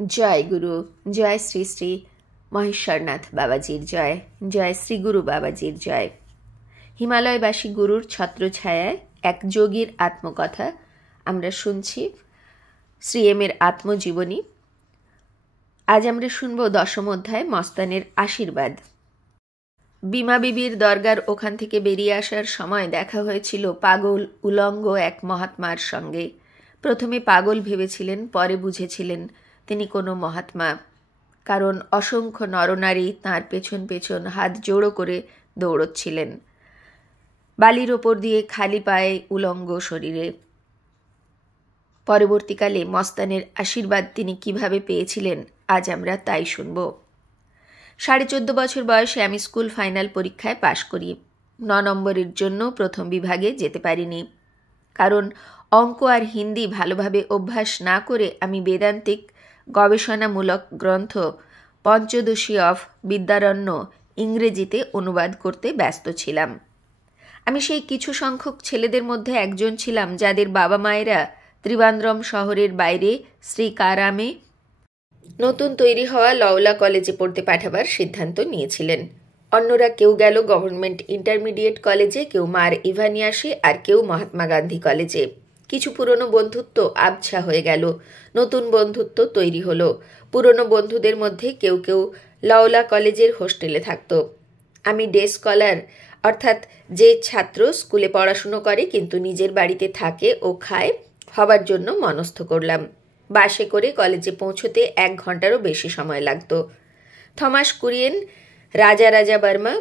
জয় গুরু, জয় শ্রী শ্রী মহেশ্বরনাথ বাবাজির জয়, জয় শ্রী গুরু বাবাজির জয়। হিমালয়বাসী গুরুর ছত্রছায়ায় এক যোগীর আত্মকথা আমরা শুনছি, শ্রী এর আত্মজীবনী। আজ আমরা শুনব দশম অধ্যায়, মস্তানের আশীর্বাদ। বিমা বিবির দরগার ওখান থেকে বেরিয়ে আসার সময় দেখা হয়েছিল পাগল উলঙ্গ এক মহাত্মার সঙ্গে। প্রথমে পাগল ভেবেছিলেন, পরে বুঝেছিলেন তিনি কোনো মহাত্মা, কারণ অসংখ্য নরনারী তাঁর পেছন পেছন হাত জোড়ো করে দৌড়চ্ছিলেন, বালির ওপর দিয়ে খালি পায়ে উলঙ্গ শরীরে। পরবর্তীকালে মস্তানের আশীর্বাদ তিনি কিভাবে পেয়েছিলেন, আজ আমরা তাই শুনব। 14.5 বছর বয়সে আমি স্কুল ফাইনাল পরীক্ষায় পাশ করি। 9 নম্বরের জন্য প্রথম বিভাগে যেতে পারিনি, কারণ অঙ্ক আর হিন্দি ভালোভাবে অভ্যাস না করে আমি বেদান্তিক গবেষণামূলক গ্রন্থ পঞ্চদশী অফ বিদ্যারণ্য ইংরেজিতে অনুবাদ করতে ব্যস্ত ছিলাম। আমি সেই কিছু সংখ্যক ছেলেদের মধ্যে একজন ছিলাম যাদের বাবা মায়েরা ত্রিবান্দ্রম শহরের বাইরে শ্রীকারামে নতুন তৈরি হওয়া লওলা কলেজে পড়তে পাঠাবার সিদ্ধান্ত নিয়েছিলেন। অন্যরা কেউ গেল গভর্নমেন্ট ইন্টারমিডিয়েট কলেজে, কেউ মার ইভানিয়াসে, আর কেউ মহাত্মা গান্ধী কলেজে। কিছু পুরনো বন্ধুত্ব আবছা হয়ে গেল, নতুন বন্ধুত্ব তৈরি হলো। পুরনো বন্ধুদের মধ্যে কেউ কেউ লওলা কলেজের হোস্টেলে থাকত। আমি ডে স্কলার, অর্থাৎ যে ছাত্র স্কুলে পড়াশুনো করে কিন্তু নিজের বাড়িতে থাকে ও খায়, হবার জন্য মনস্থ করলাম। বাসে করে কলেজে পৌঁছতে 1 ঘন্টারও বেশি সময় লাগত। থমাস কুরিয়েন, রাজা বর্মা,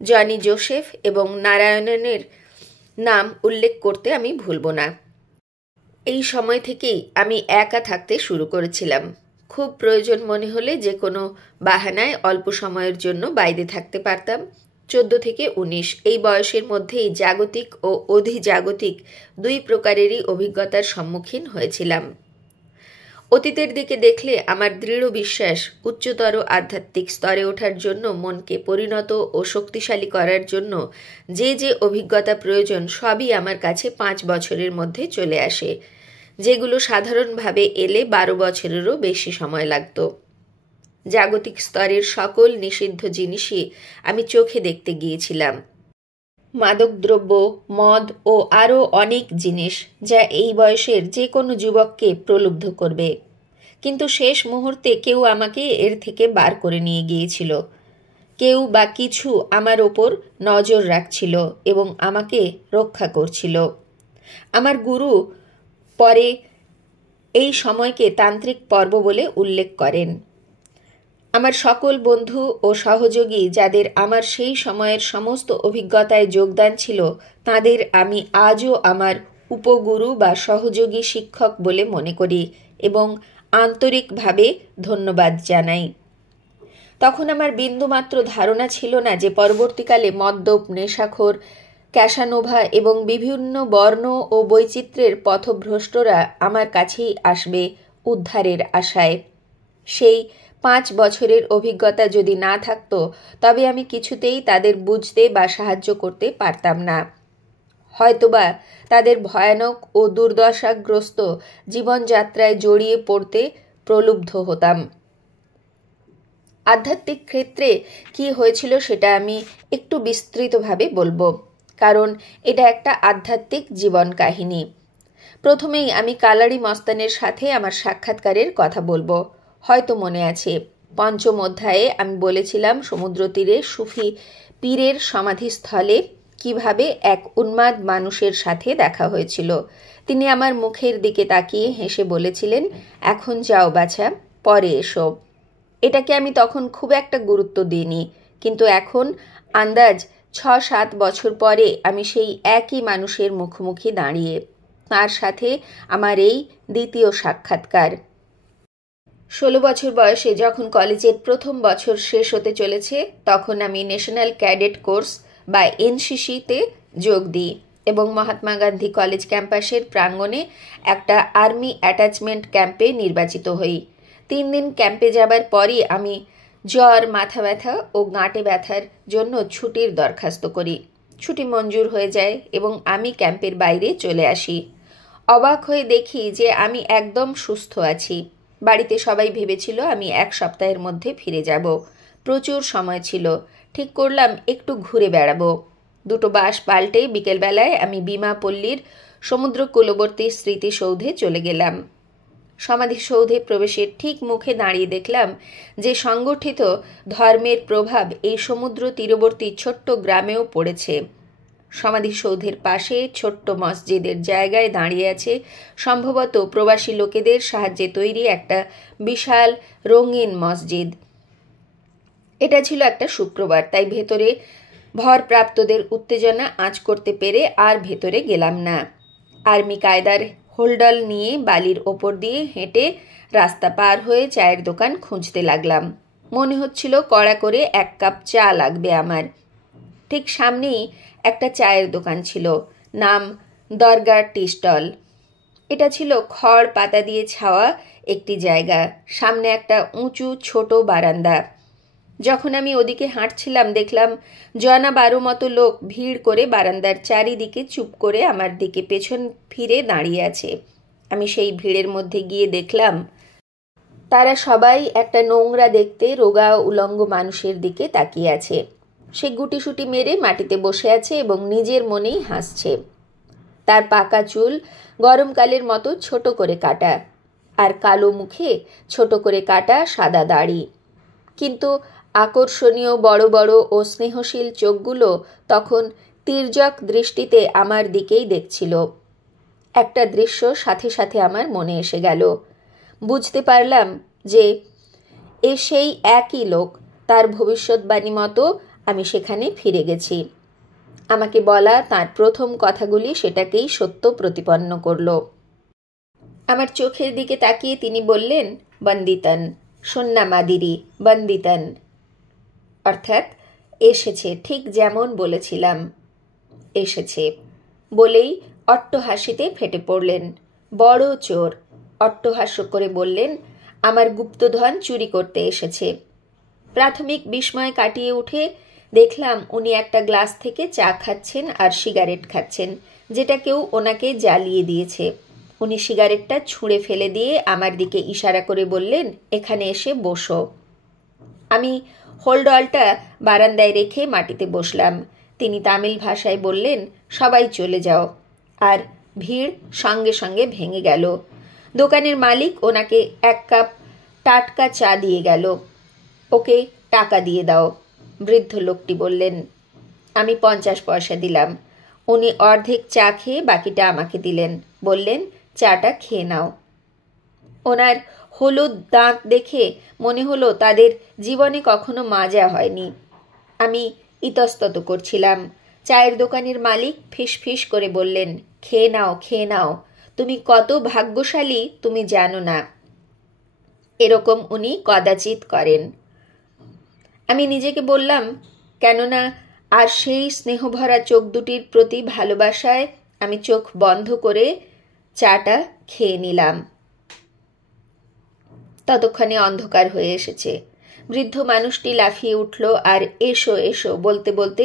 জনি জোসেফ এবং নারায়ণনের নাম উল্লেখ করতে আমি ভুলব না। এই সময় থেকেই আমি একা থাকতে শুরু করেছিলাম। খুব প্রয়োজন মনে হলে যে কোনো বাহানায় অল্প সময়ের জন্য বাইরে থাকতে পারতাম। 14 থেকে 19 এই বয়সের মধ্যেই জাগতিক ও অধিজাগতিক 2 প্রকারেরই অভিজ্ঞতার সম্মুখীন হয়েছিলাম। অতীতের দিকে দেখলে আমার দৃঢ় বিশ্বাস, উচ্চতর আধ্যাত্মিক স্তরে ওঠার জন্য, মনকে পরিণত ও শক্তিশালী করার জন্য যে যে অভিজ্ঞতা প্রয়োজন সবই আমার কাছে 5 বছরের মধ্যে চলে আসে, যেগুলো সাধারণভাবে এলে 12 বছরেরও বেশি সময় লাগত। জাগতিক স্তরের সকল নিষিদ্ধ জিনিসই আমি চোখে দেখতে গিয়েছিলাম। মাদকদ্রব্য, মদ ও আরও অনেক জিনিস যা এই বয়সের যে কোনো যুবককে প্রলুব্ধ করবে। কিন্তু শেষ মুহূর্তে কেউ আমাকে এর থেকে বার করে নিয়ে গিয়েছিল। কেউ বা কিছু আমার ওপর নজর রাখছিল এবং আমাকে রক্ষা করছিল। আমার গুরু পরে এই সময়কে তান্ত্রিক পর্ব বলে উল্লেখ করেন। আমার সকল বন্ধু ও সহযোগী যাদের আমার সেই সময়ের সমস্ত অভিজ্ঞতায় যোগদান ছিল, তাদের আমি আজও আমার উপগুরু বা সহযোগী শিক্ষক বলে মনে করি এবং আন্তরিকভাবে ধন্যবাদ জানাই। তখন আমার বিন্দুমাত্র ধারণা ছিল না যে পরবর্তীকালে মদ্যপ, নেশাখোর, ক্যাসানোভা এবং বিভিন্ন বর্ণ ও বৈচিত্র্যের পথভ্রষ্টরা আমার কাছেই আসবে উদ্ধারের আশায়। সেই 5 বছরের অভিজ্ঞতা যদি না থাকত, তবে আমি কিছুতেই তাদের বুঝতে বা সাহায্য করতে পারতাম না। হয়তোবা তাদের ভয়ানক ও দুর্দশাগ্রস্ত জীবনযাত্রায় জড়িয়ে পড়তে প্রলুব্ধ হতাম। আধ্যাত্মিক ক্ষেত্রে কি হয়েছিল সেটা আমি একটু বিস্তৃতভাবে বলবো, কারণ এটা একটা আধ্যাত্মিক জীবন কাহিনী। প্রথমেই আমি কালারি মস্তানের সাথে আমার সাক্ষাৎকারের কথা বলবো। হয়তো মনে আছে, 5ম অধ্যায়ে আমি বলেছিলাম সমুদ্র তীরে সুফি পীরের সমাধিস্থলে কিভাবে এক উন্মাদ মানুষের সাথে দেখা হয়েছিল। তিনি আমার মুখের দিকে তাকিয়ে হেসে বলেছিলেন, এখন যাও বাছা, পরে এসো। এটাকে আমি তখন খুব একটা গুরুত্ব দিইনি, কিন্তু এখন আন্দাজ 6-7 বছর পরে আমি সেই একই মানুষের মুখোমুখি দাঁড়িয়ে। তার সাথে আমার এই দ্বিতীয় সাক্ষাৎকার। 16 বছর বয়সে যখন কলেজের প্রথম বছর শেষ হতে চলেছে, তখন আমি ন্যাশনাল ক্যাডেট কোর্স বা এনসিসিতে যোগ দিই এবং মহাত্মা গান্ধী কলেজ ক্যাম্পাসের প্রাঙ্গণে একটা আর্মি অ্যাটাচমেন্ট ক্যাম্পে নির্বাচিত হই। 3 দিন ক্যাম্পে যাবার পরই আমি জ্বর, মাথা ব্যথা ও গাঁটে ব্যথার জন্য ছুটির দরখাস্ত করি। ছুটি মঞ্জুর হয়ে যায় এবং আমি ক্যাম্পের বাইরে চলে আসি। অবাক হয়ে দেখি যে আমি একদম সুস্থ আছি। বাড়িতে সবাই ভেবেছিল আমি 1 সপ্তাহের মধ্যে ফিরে যাব। প্রচুর সময় ছিল। ঠিক করলাম একটু ঘুরে বেড়াবো। 2টো বাস পাল্টে বিকেলবেলায় আমি বিমাপল্লীর সমুদ্রকূলবর্তী স্মৃতিসৌধে চলে গেলাম। সমাধিসৌধে প্রবেশের ঠিক মুখে দাঁড়িয়ে দেখলাম যে সংগঠিত ধর্মের প্রভাব এই সমুদ্র তীরবর্তী ছোট্ট গ্রামেও পড়েছে। সমাধিসৌধের পাশে ছোট্ট মসজিদের জায়গায় দাঁড়িয়ে আছে সম্ভবত প্রবাসী লোকেদের সাহায্যে তৈরি একটা বিশাল রঙিন মসজিদ। এটা ছিল একটা শুক্রবার, তাই ভেতরে ভরপ্রাপ্তদের উত্তেজনা আঁচ করতে পেরে আর ভেতরে গেলাম না। আর্মি কায়দার হোল্ডল নিয়ে বালির ওপর দিয়ে হেঁটে রাস্তা পার হয়ে চায়ের দোকান খুঁজতে লাগলাম। মনে হচ্ছিল কড়া করে 1 কাপ চা লাগবে আমার। ঠিক সামনেই একটা চায়ের দোকান ছিল, নাম দরগা টি স্টল। এটা ছিল খড় পাতা দিয়ে ছাওয়া একটি জায়গা, সামনে একটা উঁচু ছোট বারান্দা। যখন আমি ওদিকে হাঁটছিলাম দেখলাম 12 মতো লোক ভিড় করে বারান্দার চারিদিকে চুপ করে আমার দিকে পেছন ফিরে দাঁড়িয়ে আছে। আমি সেই ভিড়ের মধ্যে গিয়ে দেখলাম তারা সবাই একটা নোংরা দেখতে রোগা উলঙ্গ মানুষের দিকে তাকিয়ে আছে। সে গুটিসুটি মেরে মাটিতে বসে আছে এবং নিজের মনেই হাসছে। তার পাকা চুল গরমকালের মতো ছোট করে কাটা, আর কালো মুখে ছোট করে কাটা সাদা দাড়ি। কিন্তু আকর্ষণীয় বড় বড় ও স্নেহশীল চোখগুলো তখন তির্যক দৃষ্টিতে আমার দিকেই দেখছিল। একটা দৃশ্য সাথে সাথে আমার মনে এসে গেল। বুঝতে পারলাম যে এ সেই একই লোক। তার ভবিষ্যৎবাণী মতো আমি সেখানে ফিরে গেছি। আমাকে বলা তার প্রথম কথাগুলি সেটাকেই সত্য প্রতিপন্ন করল। আমার চোখের দিকে তাকিয়ে তিনি বললেন, বন্দিতন, সন্না মাদিরি বন্দিতন, অর্থাৎ এসেছে, ঠিক যেমন বলেছিলাম এসেছে। বলেই অট্টহাসিতে ফেটে পড়লেন। বড় চোর, অট্টহাস্য করে বললেন, আমার গুপ্তধন চুরি করতে এসেছে। প্রাথমিক বিস্ময় কাটিয়ে উঠে দেখলাম উনি একটা গ্লাস থেকে চা খাচ্ছেন আর সিগারেট খাচ্ছেন, যেটা কেউ ওনাকে জ্বালিয়ে দিয়েছে। উনি সিগারেটটা ছুঁড়ে ফেলে দিয়ে আমার দিকে ইশারা করে বললেন, এখানে এসে বসো। আমি হোল্ডলটা বারান্দায় রেখে মাটিতে বসলাম। তিনি তামিল ভাষায় বললেন, সবাই চলে যাও। আর ভিড় সঙ্গে সঙ্গে ভেঙে গেল। দোকানের মালিক ওনাকে 1 কাপ টাটকা চা দিয়ে গেল। ওকে টাকা দিয়ে দাও, বৃদ্ধ লোকটি বললেন। আমি 50 পয়সা দিলাম। উনি অর্ধেক চা খেয়ে বাকিটা আমাকে দিলেন। বললেন, চাটা খেয়ে নাও। ওনার হলুদ দাঁত দেখে মনে হলো তাদের জীবনে কখনো মাজা হয়নি। আমি ইতস্তত করছিলাম। চায়ের দোকানের মালিক ফিসফিস করে বললেন, খেয়ে নাও, খেয়ে নাও, তুমি কত ভাগ্যশালী তুমি জানো না। এরকম উনি কদাচিৎ করেন। আমি নিজেকে বললাম, কেননা আর সেই স্নেহভরা চোখ দুটির প্রতি ভালোবাসায় আমি চোখ বন্ধ করে চাটা খেয়ে নিলাম। ততক্ষণে অন্ধকার হয়ে এসেছে। বৃদ্ধ মানুষটি লাফিয়ে উঠল আর এসো এসো বলতে বলতে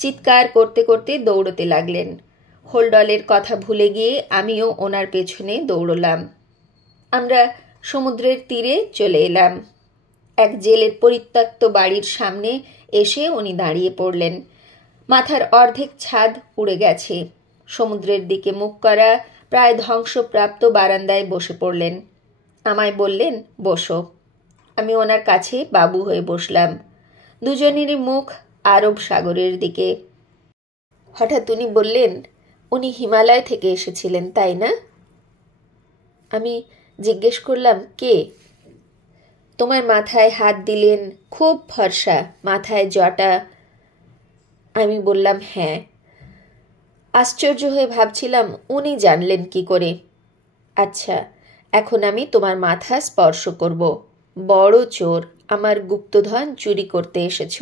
চিৎকার করতে করতে দৌড়তে লাগলেন। হোল্ডলের কথা ভুলে গিয়ে আমিও ওনার পেছনে দৌড়লাম। আমরা সমুদ্রের তীরে চলে এলাম। এক জেলের পরিত্যক্ত বাড়ির সামনে এসে উনি দাঁড়িয়ে পড়লেন। মাথার অর্ধেক ছাদ উড়ে গেছে। সমুদ্রের দিকে মুখ করা প্রায় ধ্বংসপ্রাপ্ত বারান্দায় বসে পড়লেন। আমায় বললেন, বসো। আমি ওনার কাছে বাবু হয়ে বসলাম। দুজনেরই মুখ আরব সাগরের দিকে। হঠাৎ উনি বললেন, উনি হিমালয় থেকে এসেছিলেন, তাই না? আমি জিজ্ঞেস করলাম, কে? তোমার মাথায় হাত দিলেন, খুব ফর্সা, মাথায় জটা। আমি বললাম, হ্যাঁ। আশ্চর্য হয়ে ভাবছিলাম উনি জানলেন কি করে। আচ্ছা, এখন আমি তোমার মাথা স্পর্শ করব। বড় চোর, আমার গুপ্তধন চুরি করতে এসেছ।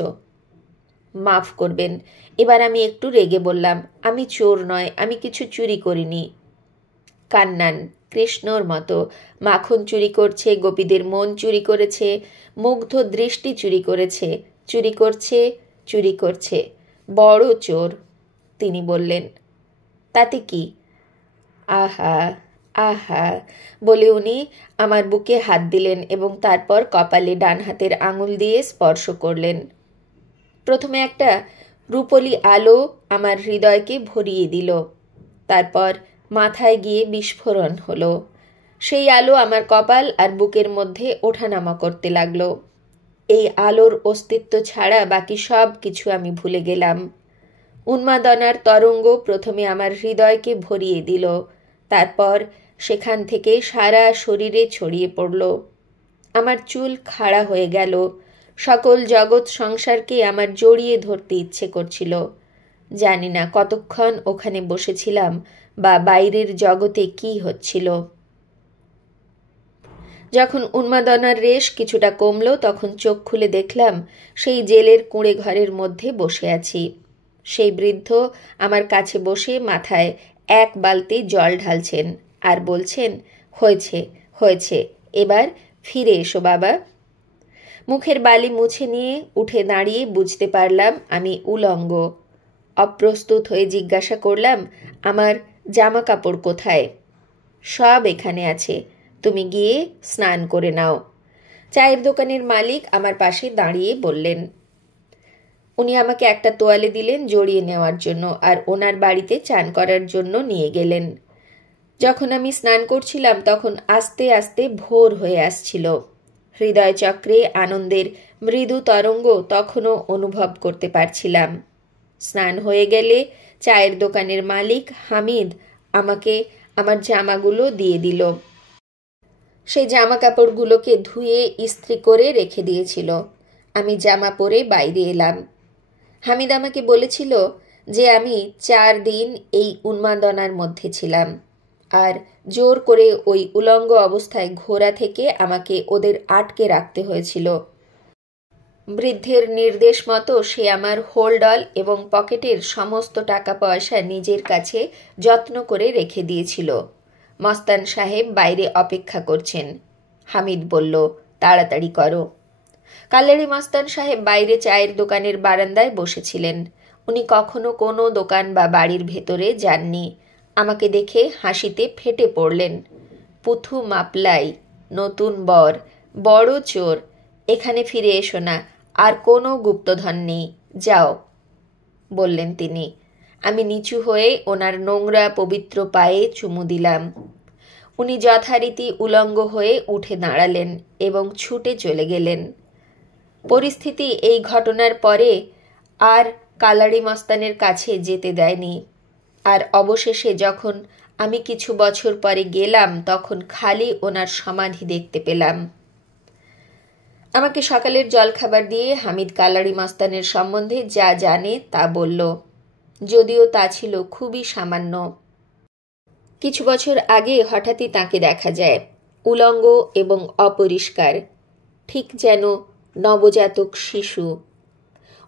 মাফ করবেন। এবার আমি একটু রেগে বললাম, আমি চোর নয়, আমি কিছু চুরি করিনি। কান্নান, কৃষ্ণর মতো মাখন চুরি করছে, গোপীদের মন চুরি করেছে, মুগ্ধ দৃষ্টি চুরি করেছে, চুরি করছে, চুরি করছে। বড় চোর, তিনি বললেন। তাতে কি? আহা, আহা, বলে উনি আমার বুকে হাত দিলেন এবং তারপর কপালে ডান হাতের আঙুল দিয়ে স্পর্শ করলেন। প্রথমে একটা রূপলি আলো আমার হৃদয়কে ভরিয়ে দিল, তারপর মাথায় গিয়ে বিস্ফোরণ হলো। সেই আলো আমার কপাল আর বুকের মধ্যে ওঠানামা করতে লাগলো। এই আলোর অস্তিত্ব ছাড়া বাকি সব কিছু আমি ভুলে গেলাম। উন্মাদনার তরঙ্গ প্রথমে আমার হৃদয়কে ভরিয়ে দিল, তারপর সেখান থেকে সারা শরীরে ছড়িয়ে পড়ল। আমার চুল খাড়া হয়ে গেল। সকল জগৎ সংসারকে আমার জড়িয়ে ধরতে ইচ্ছে করছিল। জানি না কতক্ষণ ওখানে বসেছিলাম বা বাইরের জগতে কি হচ্ছিল। যখন উন্মাদনার রেশ কিছুটা কমলো তখন চোখ খুলে দেখলাম সেই জেলের কুঁড়ে ঘরের মধ্যে বসে আছি। সেই বৃদ্ধ আমার কাছে বসে মাথায় এক বালতি জল ঢালছেন আর বলছেন, হয়েছে হয়েছে, এবার ফিরে এসো বাবা। মুখের বালি মুছে নিয়ে উঠে দাঁড়িয়ে বুঝতে পারলাম আমি উলঙ্গ। অপ্রস্তুত হয়ে জিজ্ঞাসা করলাম, আমার জামা কাপড় কোথায়? সব এখানে আছে, তুমি গিয়ে স্নান করে নাও, চায়ের দোকানের মালিক আমার পাশে দাঁড়িয়ে বললেন। উনি আমাকে একটা তোয়ালে দিলেন জড়িয়ে নেওয়ার জন্য আর ওনার বাড়িতে চান করার জন্য নিয়ে গেলেন। যখন আমি স্নান করছিলাম তখন আস্তে আস্তে ভোর হয়ে আসছিল। হৃদয় চক্রে আনন্দের মৃদু তরঙ্গ তখনও অনুভব করতে পারছিলাম। স্নান হয়ে গেলে চায়ের দোকানের মালিক হামিদ আমাকে আমার জামাগুলো দিয়ে দিল। সেই জামা কাপড়গুলোকে ধুয়ে ইস্ত্রি করে রেখে দিয়েছিল। আমি জামা পরে বাইরে এলাম। হামিদ আমাকে বলেছিল যে আমি 4 দিন এই উন্মাদনার মধ্যে ছিলাম, আর জোর করে ওই উলঙ্গ অবস্থায় ঘোরা থেকে আমাকে ওদের আটকে রাখতে হয়েছিল। বৃদ্ধের নির্দেশ মতো সে আমার হোলডল এবং পকেটের সমস্ত টাকা পয়সা নিজের কাছে যত্ন করে রেখে দিয়েছিল। মস্তান সাহেব বাইরে অপেক্ষা করছেন। হামিদ বলল, তাড়াতাড়ি করো। কাল্লাড়ি মস্তান সাহেব বাইরে চায়ের দোকানের বারান্দায় বসেছিলেন। উনি কখনো কোনো দোকান বা বাড়ির ভেতরে যাননি। আমাকে দেখে হাসিতে ফেটে পড়লেন। পুথু মাপলাই, নতুন বর, বড় চোর, এখানে ফিরে এসো না, আর কোনো গুপ্তধন নেই, যাও, বললেন তিনি। আমি নিচু হয়ে ওনার নোংরা পবিত্র পায়ে চুমু দিলাম। উনি যথারীতি উলঙ্গ হয়ে উঠে দাঁড়ালেন এবং ছুটে চলে গেলেন। পরিস্থিতি এই ঘটনার পরে আর কালাড়ি মস্তানের কাছে যেতে দেয়নি। আর অবশেষে যখন আমি কিছু বছর পরে গেলাম তখন খালি ওনার সমাধি দেখতে পেলাম। আমাকে সকালের জলখাবার দিয়ে হামিদ কালাড়ি মস্তানের সম্বন্ধে যা জানে তা বলল, যদিও তা ছিল খুবই সামান্য। কিছু বছর আগে হঠাৎই তাকে দেখা যায়, উলঙ্গ এবং অপরিষ্কার, ঠিক যেন নবজাতক শিশু।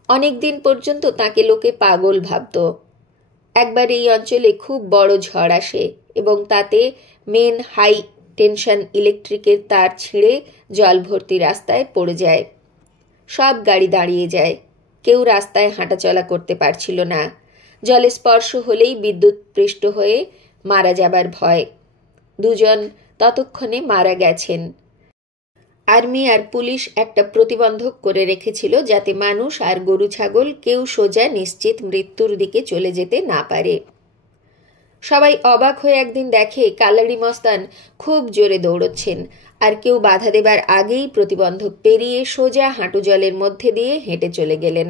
অনেক দিন পর্যন্ত তাকে লোকে পাগল ভাবত। একবার এই অঞ্চলে খুব বড় ঝড় আসে এবং তাতে মেন হাই টেনশন ইলেকট্রিকের তার ছিঁড়ে জল ভর্তি রাস্তায় পড়ে যায়। সব গাড়ি দাঁড়িয়ে যায়, কেউ রাস্তায় হাঁটাচলা করতে পারছিল না। জলে স্পর্শ হলেই বিদ্যুৎ পৃষ্ঠ হয়ে মারা যাবার ভয়। 2 জন ততক্ষণে মারা গেছেন। আর্মি আর পুলিশ একটা প্রতিবন্ধক করে রেখেছিল যাতে মানুষ আর গরু ছাগল কেউ সোজা নিশ্চিত মৃত্যুর দিকে চলে যেতে না পারে। সবাই অবাক হয়ে একদিন দেখে কালাড়ি মস্তান খুব জোরে দৌড়চ্ছেন, আর কেউ বাধা দেবার আগেই প্রতিবন্ধক পেরিয়ে সোজা হাঁটু জলের মধ্যে দিয়ে হেঁটে চলে গেলেন।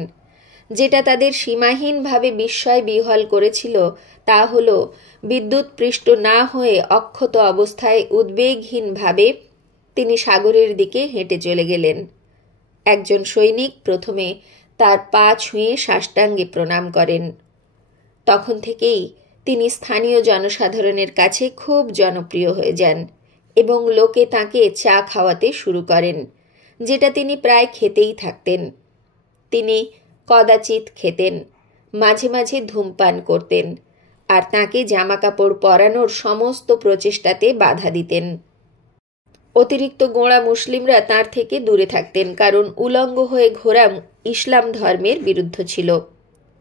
যেটা তাদের সীমাহীনভাবে বিস্ময় বিহ্বল করেছিল তা হল বিদ্যুৎ পৃষ্ঠ না হয়ে অক্ষত অবস্থায় উদ্বেগহীনভাবে তিনি সাগরের দিকে হেঁটে চলে গেলেন। একজন সৈনিক প্রথমে তার পা ছুঁয়ে সাষ্টাঙ্গে প্রণাম করেন। তখন থেকেই তিনি স্থানীয় জনসাধারণের কাছে খুব জনপ্রিয় হয়ে যান এবং লোকে তাকে চা খাওয়াতে শুরু করেন, যেটা তিনি প্রায় খেতেই থাকতেন। তিনি কদাচিৎ খেতেন, মাঝে মাঝে ধূমপান করতেন, আর তাকে জামাকাপড় পরানোর সমস্ত প্রচেষ্টাতে বাধা দিতেন। অতিরিক্ত গোঁড়া মুসলিমরা তার থেকে দূরে থাকতেন, কারণ উলঙ্গ হয়ে ঘোরা ইসলাম ধর্মের বিরুদ্ধ ছিল।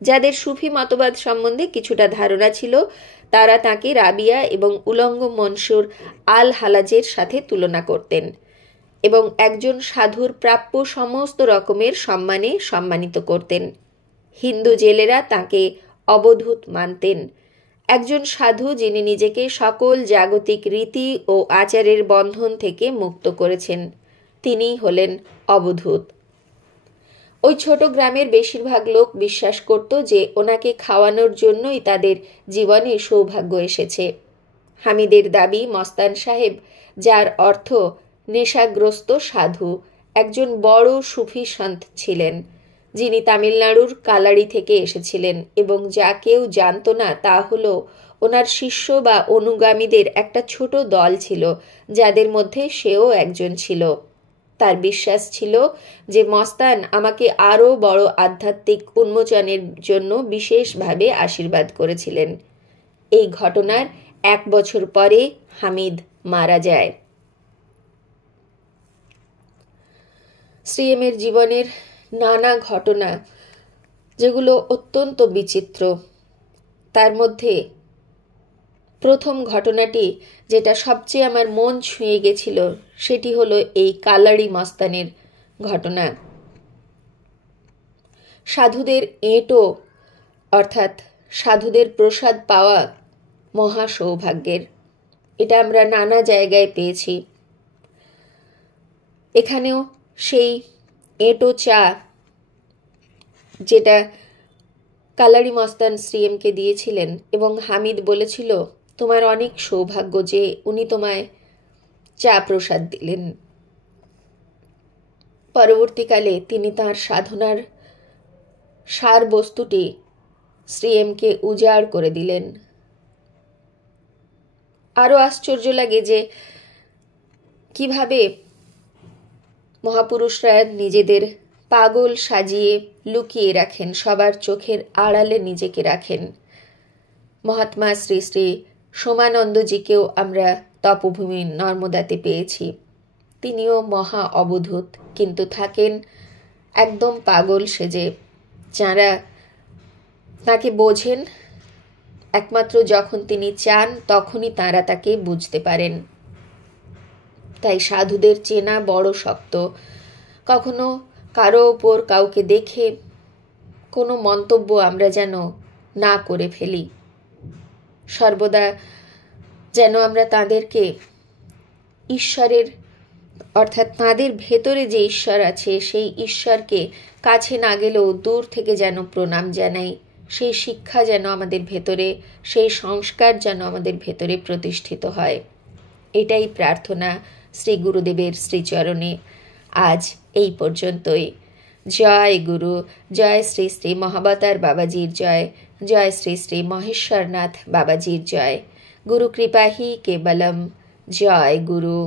যাদের সুফি মতবাদ সম্বন্ধে কিছুটা ধারণা ছিল তারা তাকে রাবিয়া এবং উলঙ্গ মনসুর আল হালাজের সাথে তুলনা করতেন এবং একজন সাধুর প্রাপ্য সমস্ত রকমের সম্মানে সম্মানিত করতেন। হিন্দু জেলেরা তাকে অবধূত মানতেন, একজন সাধু যিনি নিজেকে সকল জাগতিক রীতি ও আচারের বন্ধন থেকে মুক্ত করেছেন, তিনিই হলেন অবধূত। ওই ছোট গ্রামের বেশিরভাগ লোক বিশ্বাস করত যে ওনাকে খাওয়ানোর জন্যই তাদের জীবনে সৌভাগ্য এসেছে। হামিদের দাবি মস্তান সাহেব, যার অর্থ নেশাগ্রস্ত সাধু, একজন বড় সুফি সন্ত ছিলেন, যিনি তামিলনাড়ুর কালাড়ি থেকে এসেছিলেন এবং যা কেউ জানত না তা হলো ওনার শিষ্য বা অনুগামীদের একটা ছোট দল ছিল, যাদের মধ্যে সেও একজন ছিল। তার বিশ্বাস ছিল যে মস্তান আমাকে আরও বড় আধ্যাত্মিক উন্মোচনের জন্য বিশেষভাবে আশীর্বাদ করেছিলেন। এই ঘটনার 1 বছর পরে হামিদ মারা যায়। শ্রীএমের জীবনের নানা ঘটনা, যেগুলো অত্যন্ত বিচিত্র, তার মধ্যে প্রথম ঘটনাটি যেটা সবচেয়ে আমার মন ছুঁয়ে গেছিল সেটি হলো এই কালাড়ি মস্তানের ঘটনা। সাধুদের এঁটো অর্থাৎ সাধুদের প্রসাদ পাওয়া মহা সৌভাগ্যের, এটা আমরা নানা জায়গায় পেয়েছি। এখানেও সেই এঁটো চা যেটা কালাড়ি মস্তান শ্রীএমকে দিয়েছিলেন এবং হামিদ বলেছিল তোমার অনেক সৌভাগ্য যে উনি তোমায় চা প্রসাদ দিলেন। পরবর্তীকালে তিনি তাঁর সাধনার সার বস্তুটি শ্রীএমকে উজাড় করে দিলেন। আরও আশ্চর্য লাগে যে কিভাবে মহাপুরুষরা নিজেদের পাগল সাজিয়ে লুকিয়ে রাখেন, সবার চোখের আড়ালে নিজেকে রাখেন। মহাত্মা শ্রী শ্রী সোমানন্দজিকেও আমরা তপভূমি নর্মদাতে পেয়েছি। তিনিও মহা অবধূত, কিন্তু থাকেন একদম পাগল সেজে। যাঁরা তাকে বোঝেন একমাত্র যখন তিনি চান তখনই তাঁরা তাকে বুঝতে পারেন। তাই সাধুদের চেনা বড় শক্ত। কখনো কারো ওপর কাউকে দেখে কোনো মন্তব্য আমরা যেন না করে ফেলি। সর্বদা যেন আমরা তাদেরকে ঈশ্বরের অর্থাৎ তাঁদের ভেতরে যে ঈশ্বর আছে সেই ঈশ্বরকে কাছে না গেলেও দূর থেকে যেন প্রণাম জানাই। সেই শিক্ষা যেন আমাদের ভেতরে, সেই সংস্কার যেন আমাদের ভেতরে প্রতিষ্ঠিত হয়। এটাই প্রার্থনা শ্রী গুরুদেবের শ্রীচরণে। আজ এই পর্যন্তই। জয় গুরু, জয় শ্রী শ্রী মহাবতার বাবাজির জয়, জয় শ্রী শ্রী মহেশ্বরনাথ বাবাজির জয়। গুরু কৃপাহি কেবলম। জয় গুরু।